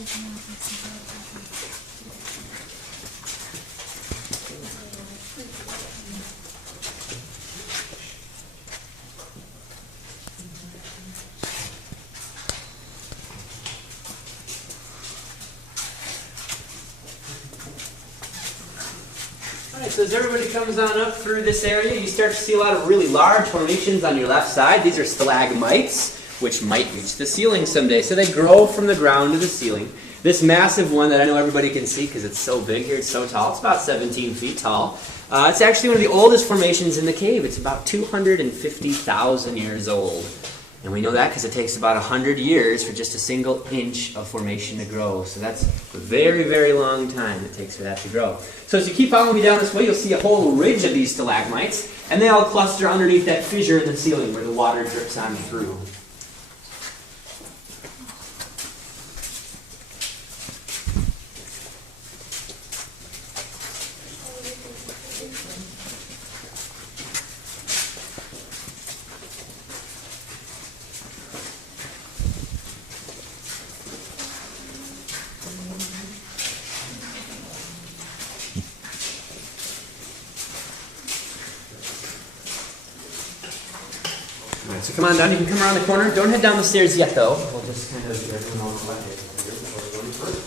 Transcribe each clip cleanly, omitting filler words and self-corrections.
Alright, so as everybody comes on up through this area, you start to see a lot of really large formations on your left side. These are stalagmites, which might reach the ceiling someday. So they grow from the ground to the ceiling. This massive one that I know everybody can see because it's so big here, it's so tall, it's about 17 feet tall. It's actually one of the oldest formations in the cave. It's about 250,000 years old. And we know that because it takes about 100 years for just a single inch of formation to grow. So that's a very, very long time it takes for that to grow. So as you keep following me down this way, you'll see a whole ridge of these stalagmites. And they all cluster underneath that fissure in the ceiling where the water drips on through. Alright, so come on down. You can come around the corner. Don't head down the stairs yet, though. We'll just kind of get everyone all collected here before we go any further.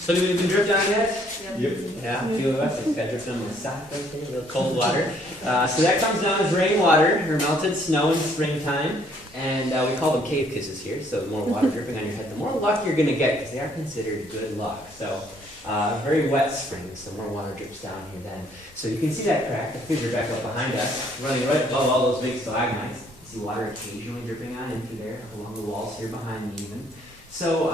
So have you been dripped on yet? Yep. Yeah, a few of us. It's got dripped on my sock right there, a little cold water. So that comes down as rainwater or melted snow in springtime. And we call them cave kisses here. So the more water dripping on your head, the more luck you're going to get because they are considered good luck. So very wet spring, so more water drips down here then. So you can see that crack, the fissure back up behind us, running right above all those big stalagmites. You see water occasionally dripping on into there, along the walls here behind me even. So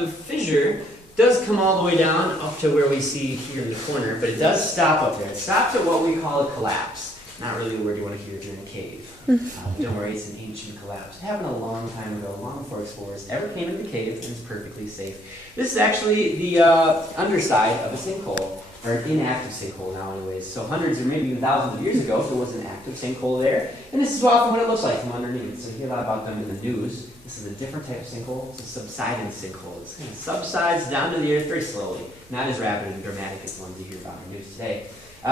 the fissure does come all the way down up to where we see here in the corner, but it does stop up there. It stops at what we call a collapse. Not really the word you want to hear during a cave. Don't worry, it's an ancient collapse. It happened a long time ago, long before explorers ever came into the cave, and it's perfectly safe. This is actually the underside of a sinkhole, or an inactive sinkhole now anyways. So hundreds or maybe even thousands of years ago, there was an active sinkhole there, and this is often what it looks like from underneath. So you hear a lot about them in the news. This is a different type of sinkhole. It's a subsiding sinkhole. It kind of subsides down to the earth very slowly, not as rapid and dramatic as the ones you hear about in the news today.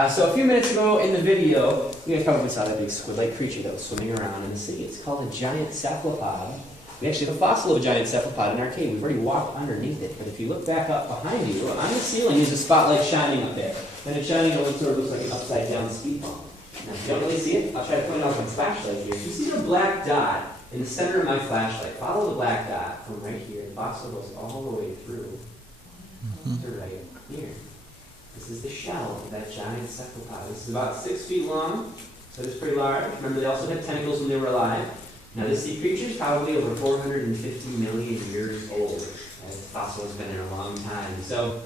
So a few minutes ago in the video, you guys probably saw that big squid-like creature that was swimming around in the sea. It's called a giant cephalopod. We actually have a fossil of a giant cephalopod in our cave. We've already walked underneath it, but if you look back up behind you, on the ceiling is a spotlight shining up there. And it's shining on what sort of looks like an upside-down speed bump. Now, if you don't really see it, I'll try to point out my flashlight here. You see the black dot in the center of my flashlight. Follow the black dot from right here. The fossil goes all the way through to right here. This is the shell of that giant cephalopod. This is about 6 feet long, so it's pretty large. Remember, they also had tentacles when they were alive. Now, this sea creature is probably over 450 million years old. The fossil has been there a long time. So,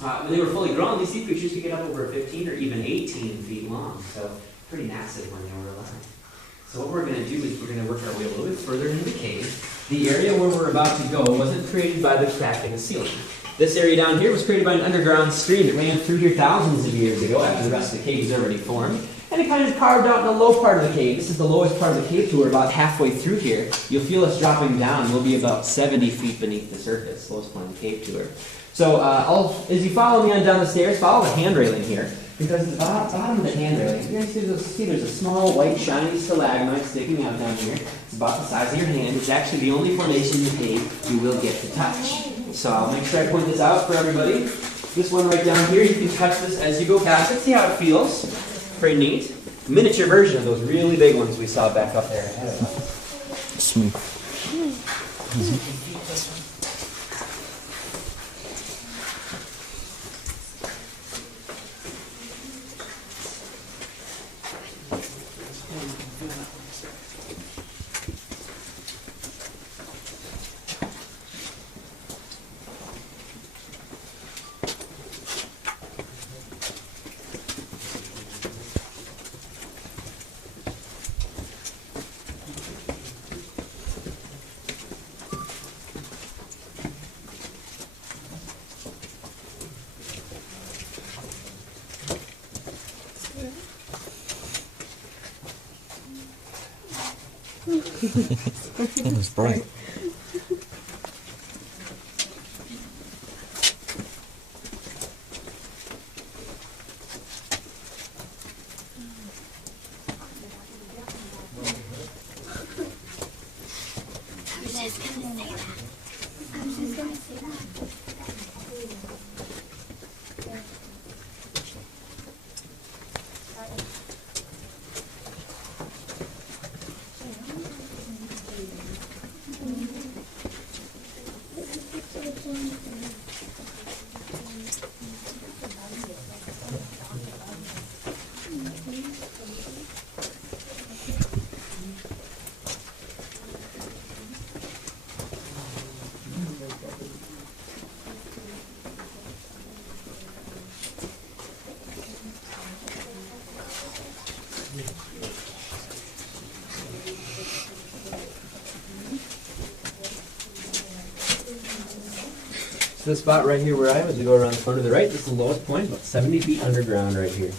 when they were fully grown, these sea creatures could get up over 15 or even 18 feet long. So, pretty massive when they were alive. So what we're going to do is we're going to work our way a little bit further into the cave. The area where we're about to go wasn't created by the crack in the ceiling. This area down here was created by an underground stream that ran through here thousands of years ago after the rest of the cave was already formed. And it kind of carved out in the low part of the cave. This is the lowest part of the cave tour, about halfway through here. You'll feel us dropping down. We'll be about 70 feet beneath the surface, lowest point of the cave tour. So as you follow me on down the stairs, follow the hand railing here. Because at the bottom of the hand railing, you're going to see there's a small, white, shiny stalagmite sticking out down here. It's about the size of your hand. It's actually the only formation in the cave you will get to touch. So I'll make sure I point this out for everybody. This one right down here, you can touch this as you go past it. See how it feels. Pretty neat. Miniature version of those really big ones we saw back up there. Smooth. It's bright. So the spot right here where I am, as we go around the corner to the right, this is the lowest point, about 70 feet underground right here.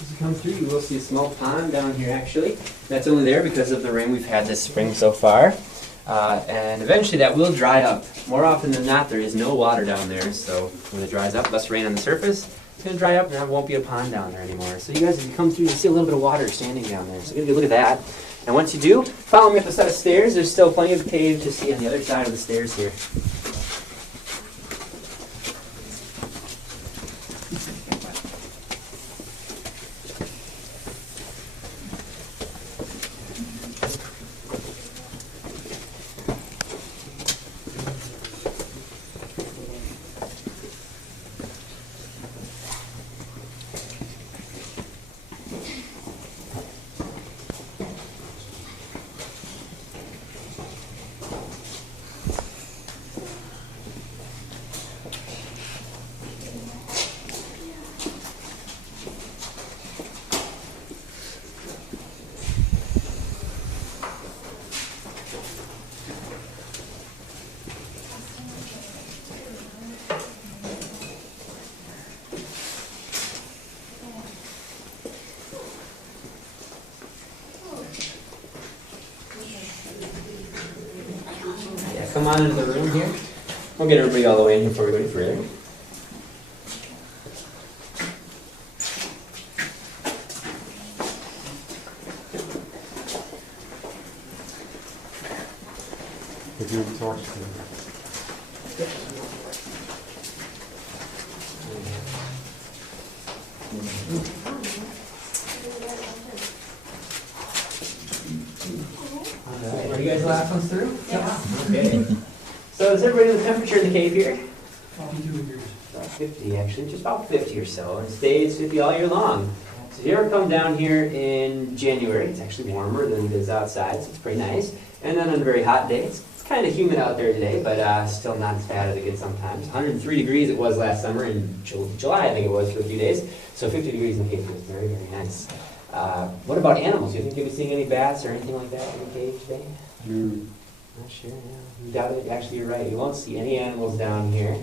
As you come through, you will see a small pond down here actually. That's only there because of the rain we've had this spring so far. And eventually that will dry up. More often than not, there is no water down there, so when it dries up, less rain on the surface, it's going to dry up and there won't be a pond down there anymore. So you guys, as you come through, you'll see a little bit of water standing down there. So get a good look at that. And once you do, follow me up a set of stairs. There's still plenty of cave to see on the other side of the stairs here. Come on into the room here. We'll get everybody all the way in here before we go any further. Alright, are you guys the last ones through? Yeah. Okay. So is everybody the temperature in the cave here? 52 degrees. About 50 actually, just about 50 or so. And it stays 50 all year long. So if you ever come down here in January, it's actually warmer than it is outside, so it's pretty nice. And then on a very hot day, it's kind of humid out there today, but still not as bad as it gets sometimes. 103 degrees it was last summer in July, I think it was, for a few days. So 50 degrees in the cave feels very, very nice. What about animals? Do you think you'll be seeing any bats or anything like that in the cave today? Not sure, yeah. You doubt it? Actually, you're right. You won't see any animals down here.